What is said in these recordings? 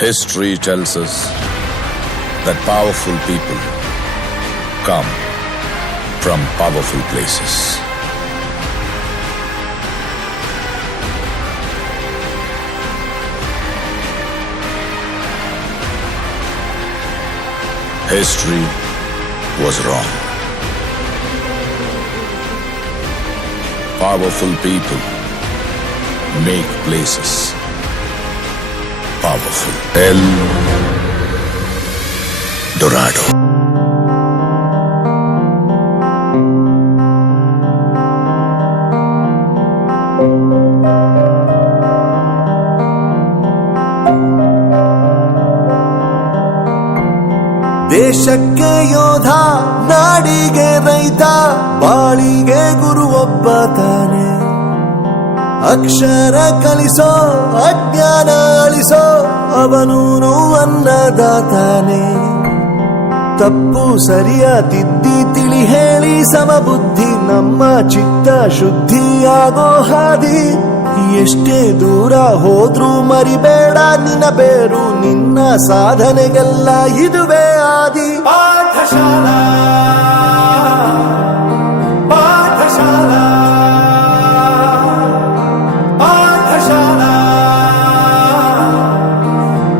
History tells us that powerful people come from powerful places. History was wrong. Powerful people make places powerful. El Dorado. ದೇಶಕ್ಕೆ ಯೋಧ, ನಾಡಿಗೆ ರೈತ, ಬಾಳಿಗೆ ಗುರು ಒಬ್ಬ ತಾನೆ. ಅಕ್ಷರ ಕಲಿಸೋ, ಅಜ್ಞಾನ ಅಳಿಸೋ, ಅವನೂನು ಅನ್ನದಾತಾನೆ. ತಪ್ಪು ಸರಿಯ ತಿದ್ದಿ ತಿಳಿ ಹೇಳಿ ಸಮಬುದ್ಧಿ ನಮ್ಮ ಚಿತ್ತ ಶುದ್ಧಿಯಾಗೋ ಹಾದಿ. ಎಷ್ಟೇ ದೂರ ಹೋದ್ರೂ ಮರಿಬೇಡ ನಿನ್ನ ಬೇರು, ನಿನ್ನ ಸಾಧನೆಗೆಲ್ಲ ಇದುವೇ ಆದಿ. ಪಾಠಶಾಲಾ ಪಾಠಶಾಲಾ ಪಾಠಶಾಲಾ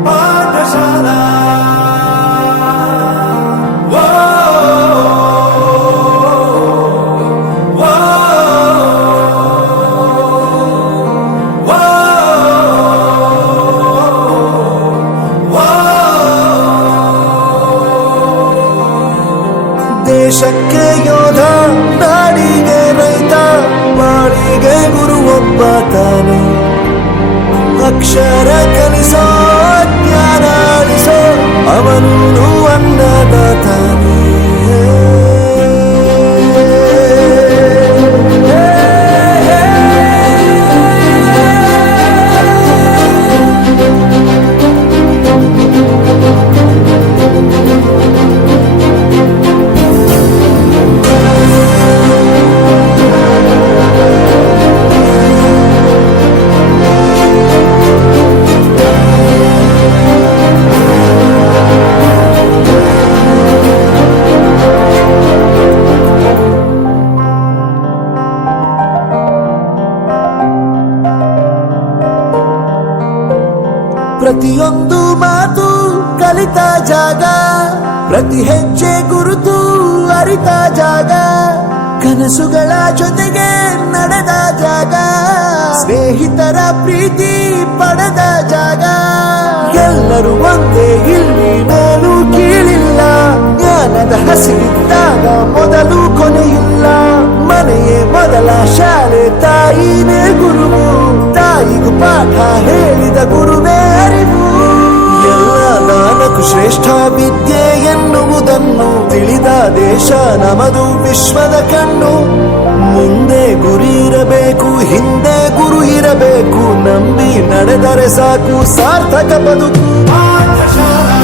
ಪಾಠಶಾಲಾ. ದೇಶಕ್ಕೆ ಯೋಧ, ನಾಡಿಗೆ ರೈತ, ಬಾಳಿಗೆ ಗುರು ಒಬ್ಬ ತಾನೆ. ಅಕ್ಷರ ಕಲಿಸೋ, ಜ್ಞಾನ ಅಳಿಸೋ, ಅವನೂನು ಅನ್ನದಾತಾನೆ. ಪ್ರತಿಯೊಂದು ಮಾತು ಕಲಿತ ಜಾಗ, ಪ್ರತಿ ಹೆಜ್ಜೆ ಗುರುತು ಅರಿತ ಜಾಗ, ಕನಸುಗಳ ಜೊತೆಗೆ ನಡೆದ ಜಾಗ, ಸ್ನೇಹಿತರ ಪ್ರೀತಿ ಪಡೆದ ಜಾಗ. ಎಲ್ಲರೂ ಒಂದೇ, ಇಲ್ಲಿ ಮೇಲೂ ಕೀಳಿಲ್ಲ, ಜ್ಞಾನದ ಹಸಿವಿದ್ದಾಗ ಮೊದಲು ಕೊನೆಯಿಲ್ಲ. ಮನೆಯೇ ಮೊದಲ ಶಾಲೆ, ತಾಯಿನೇ ಗುರುವು, ತಾಯಿಗೂ ಪಾಠ ಹೇಳಿದ ಗುರುವೇ ಅರಿವು. ಎಲ್ಲ ದಾನಕ್ಕೂ ಶ್ರೇಷ್ಠ ವಿದ್ಯೆ ಎನ್ನುವುದನ್ನು ತಿಳಿದ ದೇಶ ನಮದು, ವಿಶ್ವದ ಕಣ್ಣು. ಮುಂದೆ ಗುರಿ ಇರಬೇಕು, ಹಿಂದೆ ಗುರು ಇರಬೇಕು, ನಂಬಿ ನಡೆದರೆ ಸಾಕು ಸಾರ್ಥಕ ಬದುಕು. ಪಾಠಶಾಲಾ